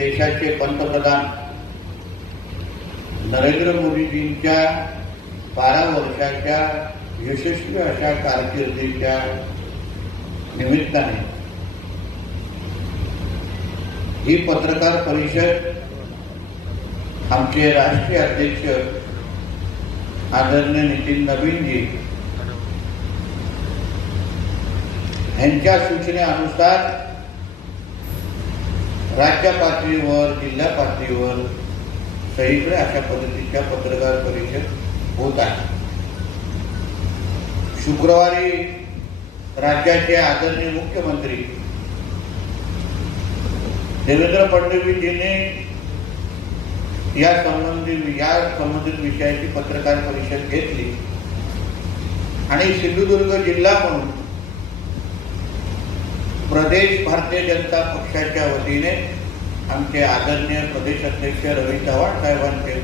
देशाचे पंतप्रधान नरेंद्र मोदीजींच्या 12 वर्षाच्या यशस्वी अशा कारकिर्दीच्या निमित्ताने ही पत्रकार परिषद आमचे राष्ट्रीय अध्यक्ष आदरणीय नितीन नवीनजी यांच्या सूचनेनुसार राज्य पातळीवर जिल्हा पातळीवर सगळीकडे अशा पद्धतीच्या पत्रकार परिषद होत आहे। शुक्रवारी राज्याचे आदरणीय मुख्यमंत्री देवेंद्र फडणवीसजींनी या संबंधित विषयाची पत्रकार परिषद घेतली आणि सिंधुदुर्ग जिल्हा म्हणून प्रदेश भारतीय जनता पक्षाच्या वतीने आमचे आदरणीय प्रदेश अध्यक्ष रवी चव्हाण साहेबांचे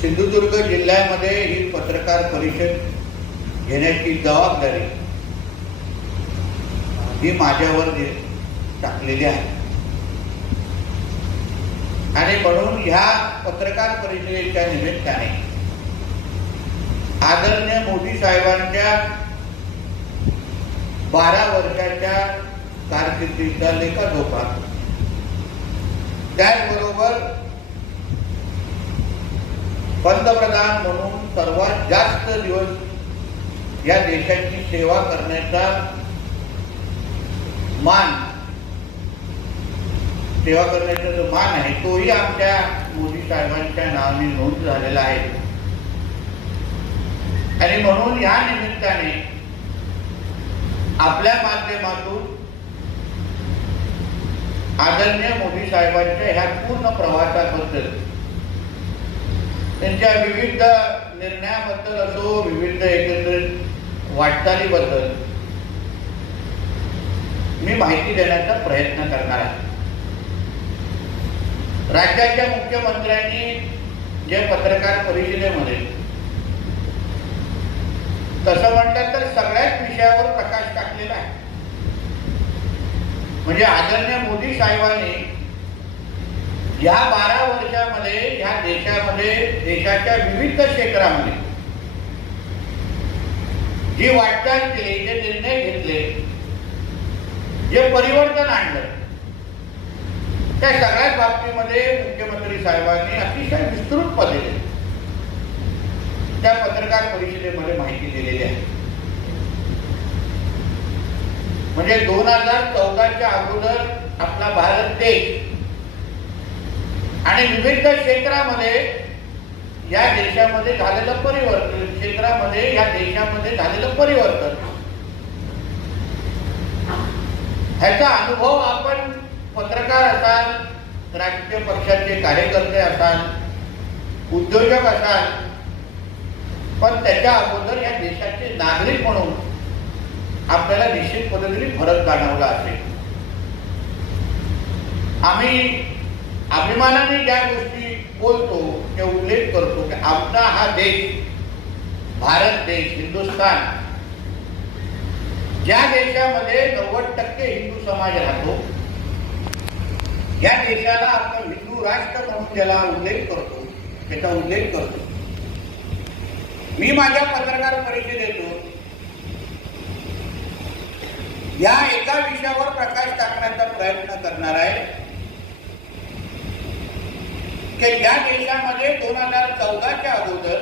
सिंधुदुर्ग जिल्ह्यामध्ये ही पत्रकार परिषद घेण्याची जबाबदारी ही माझ्यावर टाकलेली आहे आणि म्हणून ह्या पत्रकार परिषदेच्या निमित्ताने आदरणीय मोदी साहेबांच्या 12 वर्षाच्या कारकिर्दीचा लेखाजोखा त्याचबरोबर पंतप्रधान म्हणून सर्वात जास्त दिवस या देशाची सेवा करण्याचा जो मान आहे तोही आमच्या मोदी साहेबांच्या नावाने नोंद झालेला आहे आणि म्हणून या निमित्ताने आपल्या माध्यमातून आदरणीय मोदी साहेबांच्या ह्या पूर्ण प्रवासाबद्दल त्यांच्या विविध निर्णयाबद्दल असो विविध एकत्रित वाटचालीबद्दल मी माहिती देण्याचा प्रयत्न करणार आहे। राज्याच्या मुख्यमंत्र्यांनी जे पत्रकार परिषदेमध्ये तसं म्हटलं तर सगळ्याच विषयावर प्रकाश टाकलेला आहे। म्हणजे आदरणीय मोदी साहेबांनी या 12 वर्षामध्ये या देशामध्ये देशाच्या विविध क्षेत्रामध्ये जी वाटचाल केली जे निर्णय घेतले जे परिवर्तन आणलं त्या सगळ्याच बाबतीमध्ये मुख्यमंत्री साहेबांनी अतिशय विस्तृत पद्धतीने त्या पत्रकार परिषदेमध्ये माहिती दिलेली आहे। म्हणजे 2014च्या अगोदर आपला भारत देश आणि विविध क्षेत्रामध्ये या देशामध्ये झालेलं परिवर्तन ह्याचा अनुभव आपण पत्रकार असाल राजकीय पक्षाचे कार्यकर्ते असाल उद्योजक असाल पण त्याच्या अगोदर या देशाचे नागरिक म्हणून आपल्याला निश्चित पद्धतीने फरक जाणवला असेल। आम्ही अभिमानाने ज्या गोष्टी बोलतो ते उल्लेख करतो की आपला हा देश भारत देश हिंदुस्थान ज्या देशामध्ये 90% हिंदू समाज राहतो या देशाला आपण हिंदू राष्ट्र म्हणून ज्याला उल्लेख करतो त्याचा उल्लेख करतो। मी माझ्या पत्रकार परिषदेतून या एका विषयावर प्रकाश टाकण्याचा प्रयत्न करणार आहे की ज्या देशामध्ये 2014च्या अगोदर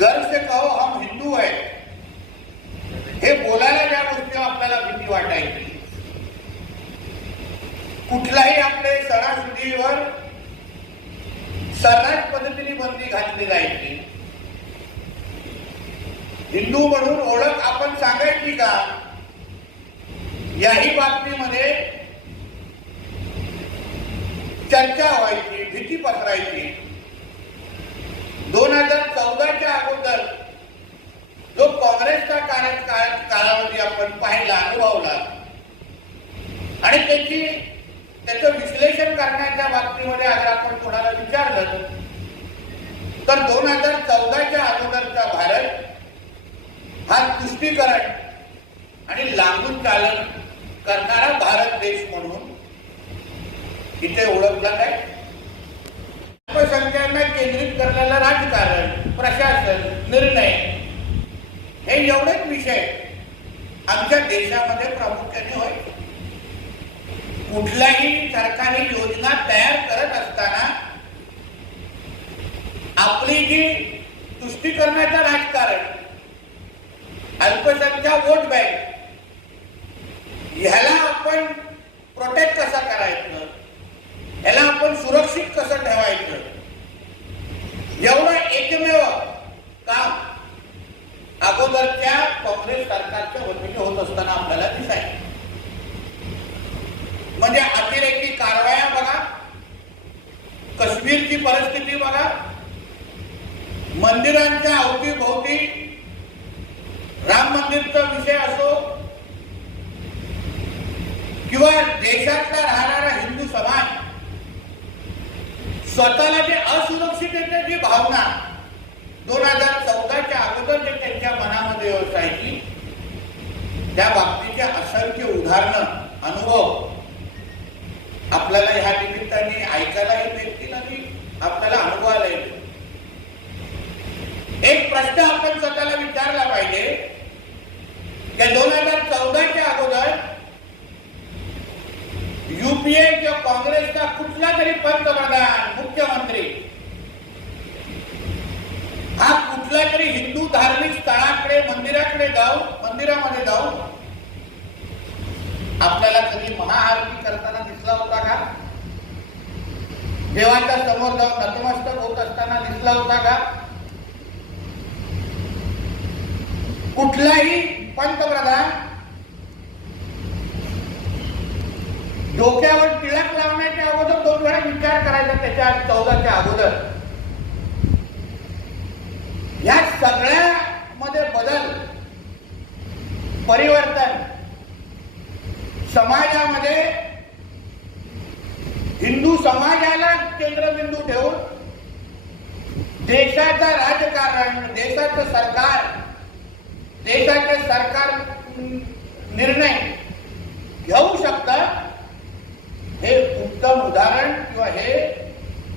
गर्व से कहो हम हिंदू है हे बोलायला ज्या गोष्टी आपल्याला भीती वाटायची कुठलाही आपले सणासुदीवर सर्रास पद्धतीने बंदी घातली जायची हिंदू म्हणून ओळख आपण सांगायची का याही बाबतीमध्ये चर्चा व्हायची भीती पसरायची। 2014च्या अगोदर जो काँग्रेसचा कालावधी आपण पाहिला अनुभवला आणि त्याचं विश्लेषण करण्याच्या बाबतीमध्ये अगर आपण कोणाला विचारलं तर 2014च्या अगोदरचा भारत हा तुष्टीकरण आणि लांबून चालन करणारा भारत देश म्हणून इथे ओळखला जाईल. अल्पसंख्यांना केंद्रित करण्याला राजकारण, प्रशासन, निर्णय हे एवढेच विषय आमच्या देशामध्ये प्रामुख्याने होय. कुठल्याही सरकारी योजना तयार करत असताना आपली जी तुष्टीकरणाचं राजकारण, अल्पसंख्याक वोट बँक, ह्याला आपण प्रोटेक्ट कसं करायचं, ह्याला आपण सुरक्षित कसं ठेवायचं, एवढं एकमेव काम अगोदरच्या काँग्रेस सरकारच्या वतीने होत असताना आपल्याला दिसायचं. म्हणजे अतिरेकी कारवाया बघा, काश्मीरची परिस्थिती बघा, मंदिरांच्या अवतीभोवती राम मंदिरचा विषय असो किंवा देशातला राहणारा हिंदू समाज स्वतःला जे असुरक्षिततेची भावना 2014च्या अगोदर जे त्यांच्या मनामध्ये असायची, त्या बाबतीचे असंख्य उदाहरणं, अनुभव आपल्याला ह्या निमित्ताने ऐकायलाही मिळतील आणि आपल्याला अनुभवायला येईल. एक प्रश्न आपण स्वतःला विचारला पाहिजे की 2014च्या अगोदर युपीए किंवा काँग्रेसचा कुठला तरी पंतप्रधान, मुख्यमंत्री हा कुठल्या तरी हिंदू धार्मिक स्थळाकडे, मंदिरामध्ये जाऊन आपल्याला कधी महाआरती करताना दिसला होता का? देवाच्या समोर जाऊन नतमस्तक होत असताना दिसला होता का? कुठलाही पंतप्रधान डोक्यावर टिळक लावण्याच्या अगोदर 2 वेळा विचार करायचा त्याच्या 14च्या अगोदर. या सगळ्यामध्ये बदल, परिवर्तन समाजामध्ये हिंदू समाजाला केंद्रबिंदू ठेवून देशाचं राजकारण, देशाचं सरकार निर्णय घेऊ शकतं, हे उत्तम उदाहरण किंवा हे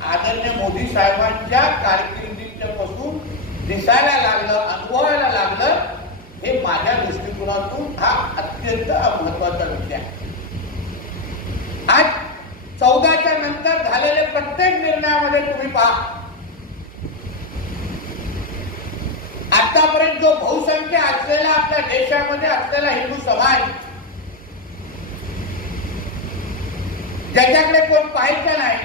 आदरणीय मोदी साहेबांच्या कारकिर्दीच्या पासून दिसायला लागलं, अनुभवायला लागलं. हे माझ्या दृष्टिकोनातून हा अत्यंत महत्वाचा विषय आहे. आज 14च्या नंतर झालेले प्रत्येक निर्णयामध्ये तुम्ही पहा, आतापर्यंत जो बहुसंख्य असलेला आपल्या देशामध्ये असलेला हिंदू समाज, ज्याच्याकडे कोण पाहायचं नाही,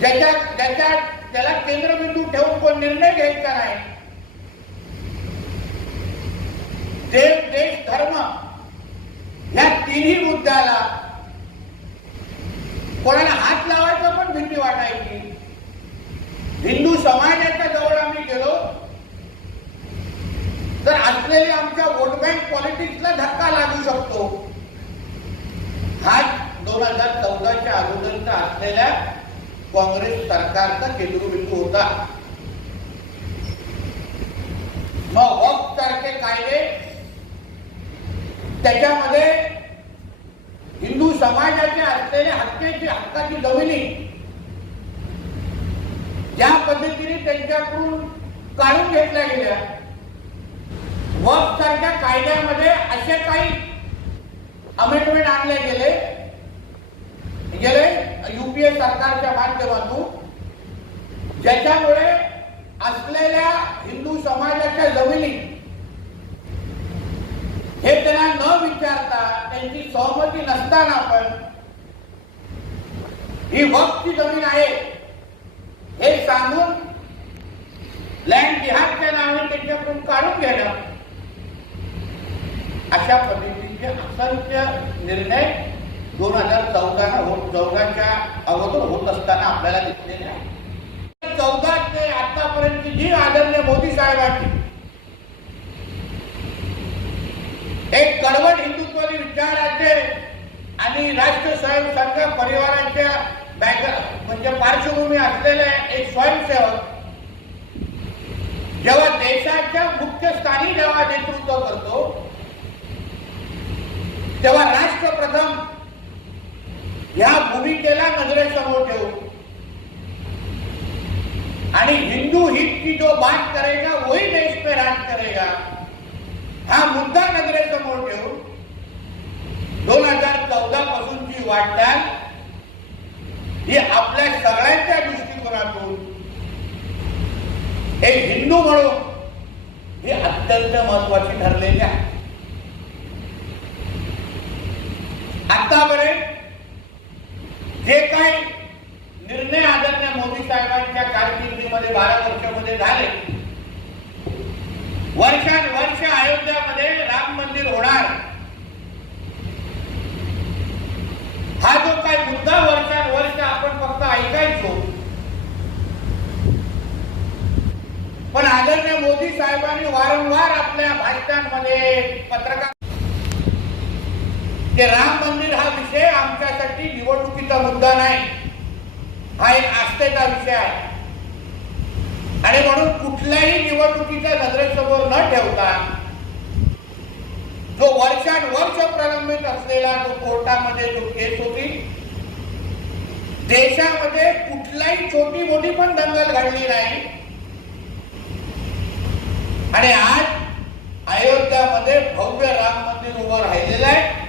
ज्याला केंद्रबिंदू ठेवून कोण निर्णय घ्यायचा नाही, देश, धर्म या तिन्ही मुद्द्याला कोणाला हात लावायचा पण भीती वाटायची. हिंदू समाजाच्या जवळ आम्ही गेलो तर असलेली आमच्या वोट बँक पॉलिटिक्सला धक्का लागू शकतो. हा 2014च्या अगोदरचा असलेल्या काँग्रेस सरकारचा केंद्रबिंदू होता. मग वक्फ सारखे कायदे, त्याच्यामध्ये हिंदू समाजाच्या असलेल्या हक्काची जमिनी ज्या पद्धतीने त्यांच्याकडून काढून घेतल्या गेल्या, वक्फ सारख्या कायद्यामध्ये असे काही अमेंडमेंट आणले गेले युपीए सरकारच्या माध्यमातून, ज्याच्यामुळे असलेल्या हिंदू समाजाच्या जमिनी हे त्यांना न विचारता, त्यांची सहमती नसताना पण ही वक्फची जमीन आहे हे सांगून लँड जिहादच्या नावाने त्यांच्याकडून काढून घेणं, अशा पद्धतीचे असंख्य निर्णय 2014च्या अगोदर होत असताना आपल्याला दिसलेले आहे. 14 ते आतापर्यंत जी आदरणीय मोदी साहेबांनी एक कडवट हिंदुत्वादी विचाराचे आणि राष्ट्र स्वयंसेवक परिवाराच्या म्हणजे पार्श्वभूमी असलेला एक स्वयंसेवक जेव्हा देशाच्या मुख्य स्थानी जेव्हा नेतृत्व करतो, तेव्हा राष्ट्र प्रथम या भूमिकेला नजरेसमोर ठेवून आणि हिंदू हित की जो बात करेगा वही देश पे राज करेगा हा मुद्दा नजरेसमोर ठेवून 2014 पासूनची वाटचाल ही आपल्या सगळ्यांच्या दृष्टिकोनातून एक हिंदू म्हणून ही अत्यंत महत्वाची ठरलेली आहे. आतापर्यंत जे काही निर्णय आदरणीय मोदी साहेबांच्या कारकिर्दीमध्ये 12 वर्षामध्ये झाले, वर्षानुवर्ष अयोध्यामध्ये राम मंदिर होणार हा जो काही मुद्दा वर्षानुवर्ष आपण फक्त ऐकायचो, पण आदरणीय मोदी साहेबांनी वारंवार आपल्या भाषणांमध्ये पत्रकार ते राम मंदिर हा विषय आमच्यासाठी निवडणुकीचा मुद्दा नाही, हा एक आस्थेचा विषय आहे आणि म्हणून कुठल्याही निवडणुकीच्या नजरेसमोर न ठेवता जो वर्षानुवर्ष प्रलंबित असलेला जो कोर्टामध्ये जो केस होती, देशामध्ये कुठलाही छोटी मोठी पण दंगल घडली नाही आणि आज अयोध्यामध्ये भव्य राम मंदिर उभं राहिलेलं आहे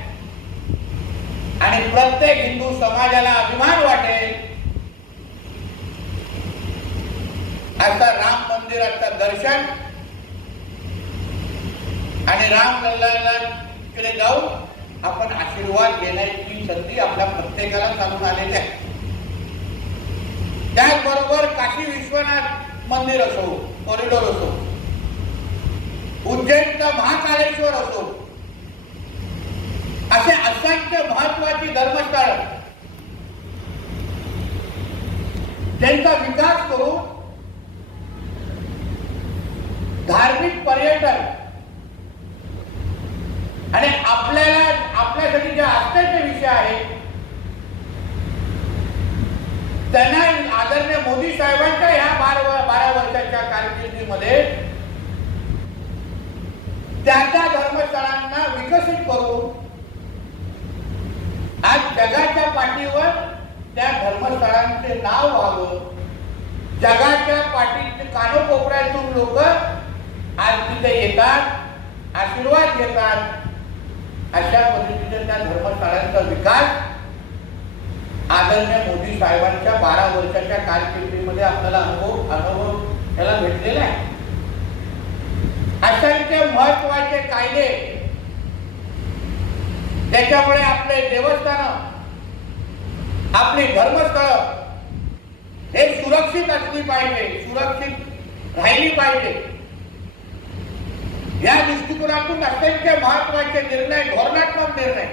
आणि प्रत्येक हिंदू समाजाला अभिमान वाटेल आता राम मंदिराचं दर्शन आणि राम लल्लाकडे जाऊन आपण आशीर्वाद घेण्याची संधी आपल्या प्रत्येकाला चालून आलेली आहे. त्याचबरोबर काशी विश्वनाथ मंदिर असो, कॉरिडॉर असो, उज्जैनचा महाकालेश्वर असो, असे असंख्य महत्वाची धर्मस्थळ त्यांचा विकास करून धार्मिक पर्यटन आणि आपल्यासाठी जे आस्थेचे विषय आहेत त्यांना आदरणीय मोदी साहेबांच्या ह्या 12 वर्षाच्या कारकिर्दीमध्ये त्या धर्मस्थळांना विकसित करून आज जगाच्या पाठीवर त्या धर्मस्थळांचे नाव व्हावं, जगाच्या पाठीत कानोकोपऱ्यातून लोक आज तिथे येतात, आशीर्वाद घेतात. अशा पद्धतीने त्या धर्मस्थळांचा विकास आदरणीय मोदी साहेबांच्या 12 वर्षाच्या कारकिर्दीमध्ये आपल्याला अनुभव त्याला भेटलेला आहे. असंख्य महत्वाचे कायदे त्याच्यामुळे आपले देवस्थान, आपली धर्मस्थळ हे सुरक्षित असली पाहिजे, सुरक्षित राहिली पाहिजे या दृष्टिकोनातून असंख्य महत्वाचे निर्णय, धोरणात्मक निर्णय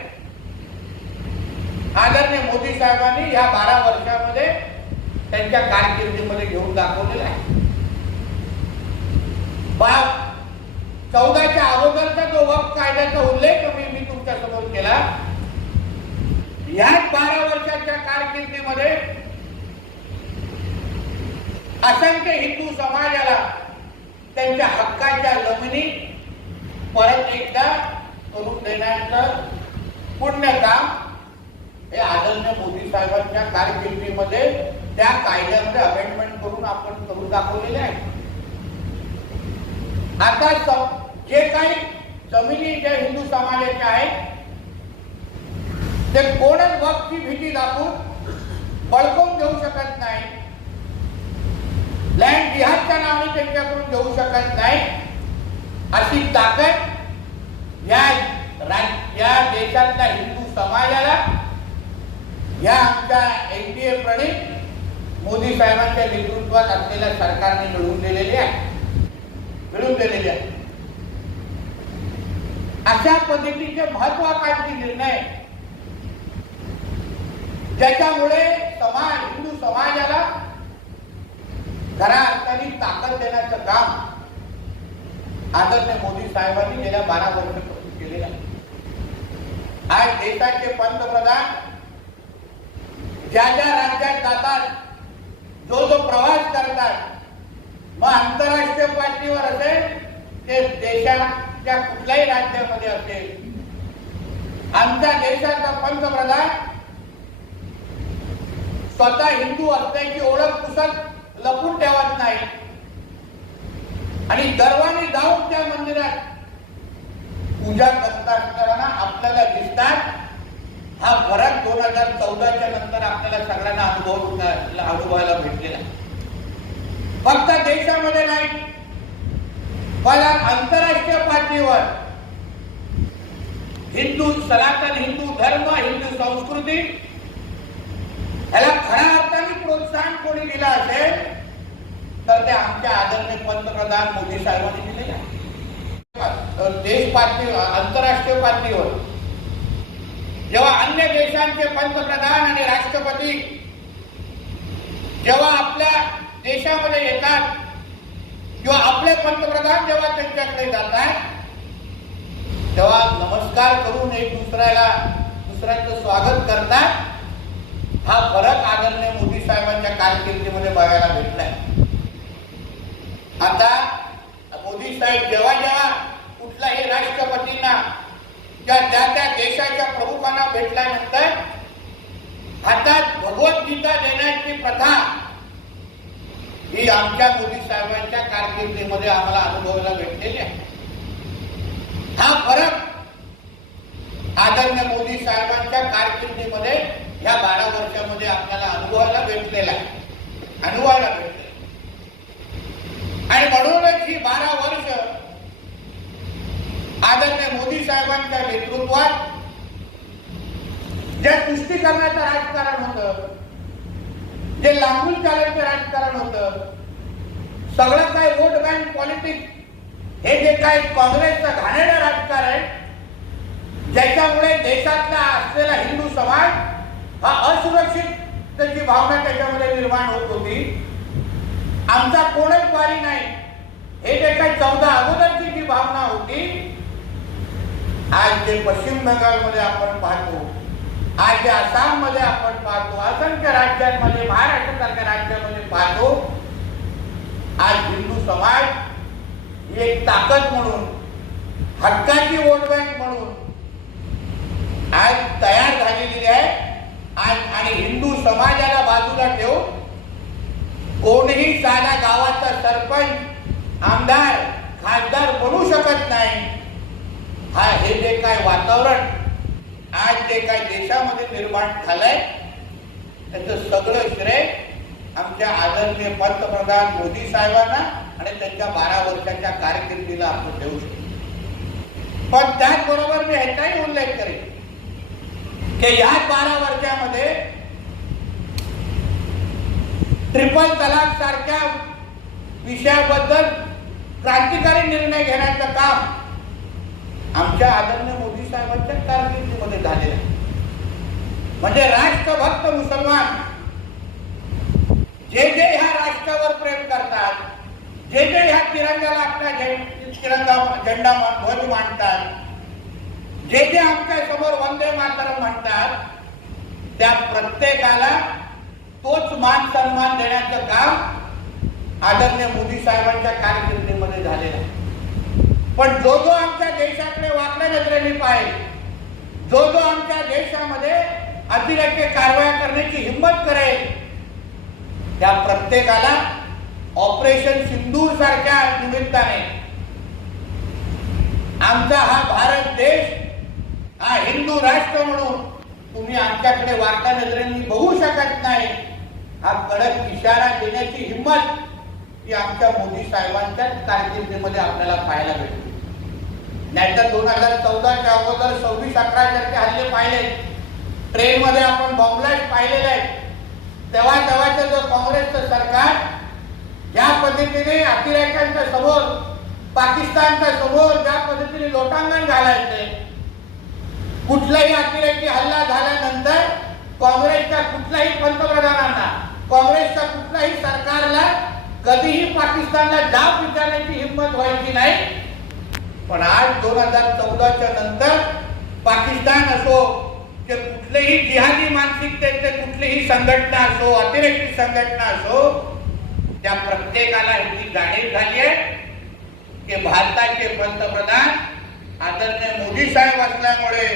आदरणीय मोदी साहेबांनी या 12 वर्षामध्ये त्यांच्या कारकिर्दीमध्ये घेऊन दाखवलेला आहे. 14च्या अगोदरचा जो वक्फ कायद्याचा उल्लेख मी तुमच्या समोर केला, या 12 वर्षाच्या कारकिर्दीमध्ये असंख्य हिंदू समाजाला त्यांच्या हक्काच्या जमिनी परत एकदा करून देण्याचं पुण्य काम हे आदरणीय मोदी साहेबांच्या कारकिर्दीमध्ये त्या कायद्यामध्ये अमेंडमेंट करून आपण करून दाखवलेले आहे. आता जे काही जमिनी ज्या हिंदू समाजाच्या आहेत ते कोणच वक्फची भीती दाखवून बळकावून घेऊ शकत नाही, लँड जिहादच्या नावाने त्यांच्याकडून घेऊ शकत नाही. अशी ताकद या देशातल्या हिंदू समाजाला या आमच्या एनडीए प्रणित मोदी साहेबांच्या नेतृत्वात असलेल्या सरकारने मिळवून दिलेली आहे. अशा पद्धतीचे महत्वाकांक्षी निर्णय ज्याच्यामुळे हिंदू समाजाला खऱ्या अर्थाने ताकद देण्याचं काम आदरणीय मोदी साहेबांनी गेल्या 12 वर्षापासून केलेलं आहे. आज देशाचे पंतप्रधान ज्या राज्यात जातात, जो प्रवास करतात, मग आंतरराष्ट्रीय पातळीवर असेल ते देशाच्या कुठल्याही राज्यामध्ये असेल, देशाचा पंतप्रधान स्वतः हिंदू असल्याची ओळख पुसत लपून ठेवत नाही आणि गर्वाने जाऊन त्या मंदिरात पूजा करत असताना आपल्याला दिसतात. हा फरक 2014च्या नंतर आपल्याला सगळ्यांना अनुभवायला भेटलेला. फक्त देशामध्ये नाही, पण आंतरराष्ट्रीय पातळीवर हिंदू सनातन हिंदू धर्म हिंदू संस्कृती याला खऱ्या अर्थाने प्रोत्साहन कोणी दिलं असेल तर ते आमच्या आदरणीय पंतप्रधान मोदी साहेबांनी दिलेले आहे. देश पातळीवर आंतरराष्ट्रीय पातळीवर जेव्हा अन्य देशांचे पंतप्रधान आणि राष्ट्रपती जेव्हा आपल्या देशामध्ये येतात किंवा आपले पंतप्रधान जेव्हा त्यांच्याकडे जातात तेव्हा नमस्कार करून एक दुसऱ्याचं स्वागत करतात. हा फरक आदरणीय मोदी साहेबांच्या कारकिर्दीमध्ये बघायला भेटलाय. आता मोदी साहेब जेव्हा जेव्हा कुठल्याही राष्ट्रपतींना त्या देशाच्या प्रमुखांना भेटल्यानंतर हातात भगवद्गीता देण्याची प्रथा ही आमच्या मोदी साहेबांच्या कारकिर्दीमध्ये आम्हाला अनुभवायला भेटलेली आहे. हा फरक आदरणीय मोदी साहेबांच्या कारकिर्दीमध्ये या 12 वर्षामध्ये आपल्याला अनुभवायला भेटलेला आहे. आणि म्हणूनच ही 12 वर्ष आदरणीय मोदी साहेबांच्या नेतृत्वात जे तुष्टीकरणाचं राजकारण होतं, जे लांबून चालायचं राजकारण होतं, सगळं काय वोट बँक पॉलिटिक्स हे जे काय काँग्रेसचं घाणेरडं राजकारण ज्याच्यामुळे देशातला असलेला हिंदू समाज हा असुरक्षिततेची भावना त्याच्यामध्ये निर्माण होत होती. आमचा कोणच वारी नाही हे जे काही 14 अगोदरची जी भावना होती, आज जे पश्चिम बंगालमध्ये आपण पाहतो, आज जे आसाममध्ये आपण पाहतो, असंख्य राज्यांमध्ये महाराष्ट्रासारख्या राज्यामध्ये पाहतो, आज हिंदू समाज ही एक ताकद म्हणून हक्काची वोट बँक म्हणून आज तयार झालेली आहे. आणि हिंदू समाजाला बाजूला ठेवून कोणीही साध्या गावाचा सरपंच आमदार खासदार बनू शकत नाही. हे जे काय वातावरण आज जे काय देशामध्ये निर्माण झालंय त्याचं सगळं श्रेय आमच्या आदरणीय पंतप्रधान मोदी साहेबांना आणि त्यांच्या 12 वर्षाच्या कारकिर्दीला आपण देऊ शकतो. पण त्याचबरोबर मी ह्याचाही उल्लेख करेन की या 12 वर्षामध्ये ट्रिपल तलाक सारख्या विषयाबद्दल क्रांतिकारी निर्णय घेण्याचं काम आमच्या आदरणीय मोदी साहेबांच्या कारकिर्दीमध्ये झालेलं आहे. म्हणजे राष्ट्रभक्त मुसलमान जे ह्या राष्ट्रावर प्रेम करतात, जे ह्या तिरंगाला आपला झेंडा ध्वज मांडतात, जे आमच्या समोर वंदे मातरम म्हणतात, त्या प्रत्येकाला तोच मान सन्मान देण्याचं काम आदरणीय मोदी साहेबांच्या कारकिर्दीमध्ये झालेलं आहे. पण जो आमच्या देशाकडे वाकड्या नजरेने पाहिजे, जो आमच्या देशामध्ये अतिरेकी कारवाया करण्याची हिंमत करेल, त्या प्रत्येकाला ऑपरेशन सिंदूर सारख्या निमित्ताने आमचा हा भारत देश हा हिंदू राष्ट्र म्हणून तुम्ही आमच्याकडे वाकड्या नजरेने बघू शकत नाही, हा कडक इशारा देण्याची हिंमत ही आमच्या मोदी साहेबांच्या कारकिर्दीमध्ये आपल्याला पाहायला भेटते. नाहीतर 2014च्या अगोदर 26/11 सारखे हल्ले पाहिले, ट्रेनमध्ये आपण बॉम्बलास्ट पाहिलेले आहेत. तेव्हाचं जो काँग्रेसचं सरकार ज्या पद्धतीने अतिरेक्यांच्या समोर पाकिस्तानच्या समोर ज्या पद्धतीने लोटांगण घालायचे, कुठलाही अतिरेकी हल्ला झाल्यानंतर काँग्रेसच्या कुठल्याही पंतप्रधानांना, काँग्रेसच्या कुठल्याही सरकारला कधीही पाकिस्तानला जाब विचारण्याची हिंमत व्हायची नाही. पण आज 2014च्या नंतर पाकिस्तान असो की कुठलेही जिहादी मानसिकतेचे कुठलीही संघटना असो, अतिरेकी संघटना असो, त्या प्रत्येकाला ही जाणीव झाली आहे की भारताचे पंतप्रधान आदरणीय मोदी साहेब असल्यामुळे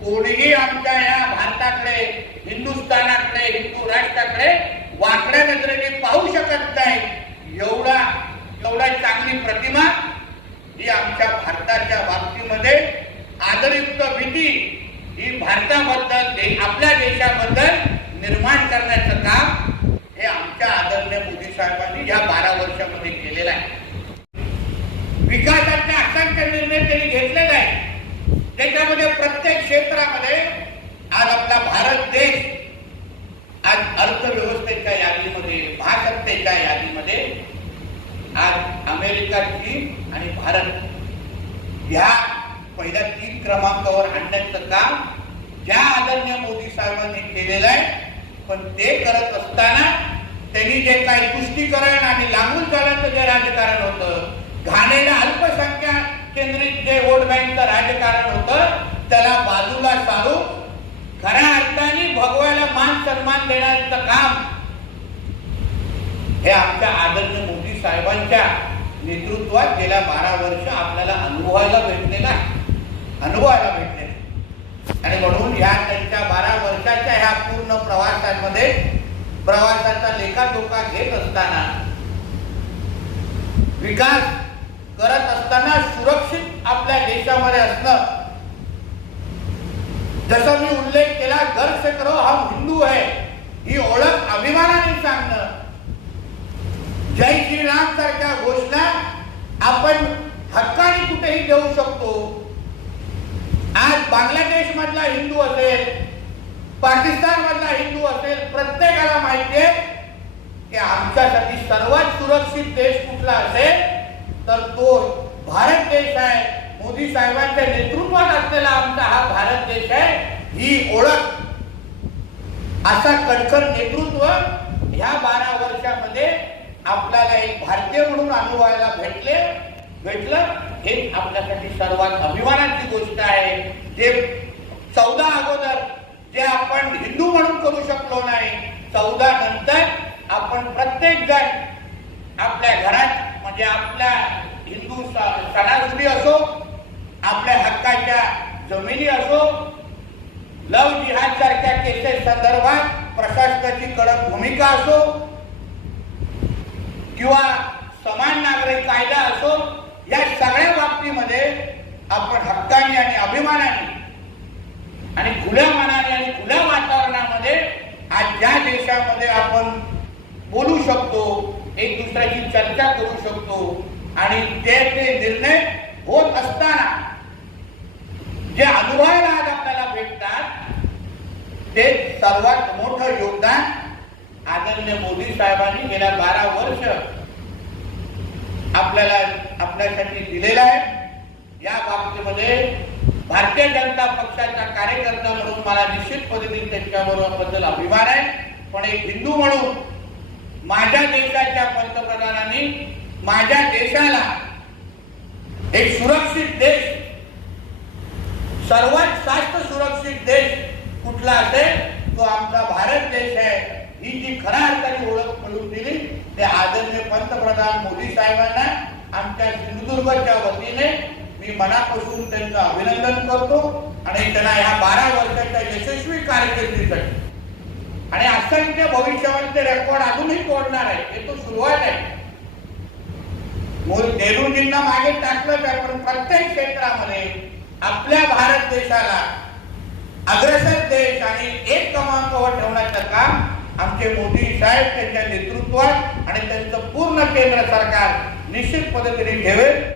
कोणीही आमच्या या भारताकडे, हिंदुस्थानाकडे, हिंदू राष्ट्राकडे वाकड्या नजरेने पाहू शकत नाही. एवढा चांगली प्रतिमा ही आमच्या भारताच्या बाबतीमध्ये आदरयुक्त भीती ही भारताबद्दल, आपल्या देशाबद्दल निर्माण करण्याचं काम हे आमच्या आदरणीय मोदी साहेबांनी या 12 वर्षामध्ये केलेलं आहे. विकासाचे असंख्य निर्णय त्यांनी घेतलेले आहे. त्याच्यामध्ये प्रत्येक क्षेत्रामध्ये आज आपला भारत देश आज अर्थव्यवस्थेच्या यादीमध्ये, महासत्तेच्या यादीमध्ये आज अमेरिका, चीन आणि भारत या पहिल्या 3 क्रमांकावर आणण्याचं काम ज्या आदरणीय मोदी साहेबांनी केलेलं आहे. पण ते करत असताना त्यांनी जे काही तुष्टीकरण आणि लांबून चालण्याचं जे राजकारण होतं, घाणेरडं अल्पसंख्याक केंद्रित जे वोट बँकचं राजकारण होतं, त्याला बाजूला सारून खऱ्या अर्थाने भगवायला मान सन्मान देण्याचं काम हे आमच्या आदरणीय मोदी साहेबांच्या नेतृत्वात गेल्या 12 वर्ष आपल्याला अनुभवायला भेटलेला आहे. आणि म्हणून ह्या त्यांच्या 12 वर्षाच्या ह्या पूर्ण प्रवासाचा लेखाजोखा घेत असताना, विकास करत असताना सुरक्षित आपल्या देशामध्ये असणं, जसं मी उल्लेख केला, गर्व से करो हम हिंदू है ही ओळख अभिमानाने सांगणं, जय श्रीराम सारख्या घोषणा आपण हक्काने कुठेही देऊ शकतो. आज बांगलादेश मधला हिंदू असेल, पाकिस्तान मधला हिंदू असेल, प्रत्येकाला माहिती आहे की आमच्यासाठी सर्वात सुरक्षित देश कुठला असेल तर तो भारत देश आहे. मोदी साहेबांच्या नेतृत्वात असलेला आमचा हा भारत देश आहे. ही ओळख, असा कणखर नेतृत्व ह्या 12 वर्षामध्ये आपल्याला एक भारतीय म्हणून अनुभवायला भेटलं. हे आपल्यासाठी सर्वात अभिमानाची गोष्ट आहे. जे 14 अगोदर जे आपण हिंदू म्हणून करू शकलो नाही, 14 नंतर आपण प्रत्येक जण आपल्या घरात, म्हणजे आपल्या हिंदू सणासुदी असो, आपल्या हक्काच्या जमिनी असो, लव जिहाद सारख्या केसेस संदर्भात प्रशासनाची कडक भूमिका असो, किंवा समान नागरिक कायदा असो, या सगळ्या बाबतीमध्ये आपण हक्काने आणि अभिमानाने आणि खुल्या मनाने आणि खुल्या वातावरणामध्ये आज ज्या देशामध्ये आपण बोलू शकतो, एक दुसऱ्याची चर्चा करू शकतो आणि ते निर्णय होत असताना जे अनुभवायला आज आपल्याला भेटतात, ते सर्वात मोठं योगदान आदरणीय मोदी साहेबांनी गेल्या 12 वर्ष आपल्यासाठी दिलेला आहे. या बाबतीमध्ये भारतीय जनता पक्षाचा कार्यकर्ता म्हणून मला निश्चित पद्धतीने त्यांच्याबद्दल अभिमान आहे. पण एक हिंदू म्हणून माझ्या देशाच्या पंतप्रधानांनी माझ्या देशाला एक सुरक्षित देश, सर्वात जास्त सुरक्षित देश कुठला असेल तो आमचा भारत देश आहे. ही जी खऱ्या अर्थाने ओळख मिळवून दिली ते आदरणीय पंतप्रधान मोदी साहेबांना आमच्या सिंधुदुर्गच्या वतीने मी मनापासून त्यांचं अभिनंदन करतो आणि त्यांना ह्या 12 वर्षाच्या यशस्वी कारकिर्दीसाठी आणि असंख्य भविष्यामध्ये रेकॉर्ड अजूनही तोडणार आहे. हे तो सुरुवात आहे. नेहरूजींना मागे टाकलं आहे, पण प्रत्येक क्षेत्रामध्ये आपल्या भारत देशाला अग्रेसर देश आणि एक क्रमांकावर ठेवण्याचं काम आमचे मोदी साहेब त्यांच्या नेतृत्वात आणि त्यांचं पूर्ण केंद्र सरकार निश्चित पद्धतीने ठेवेल.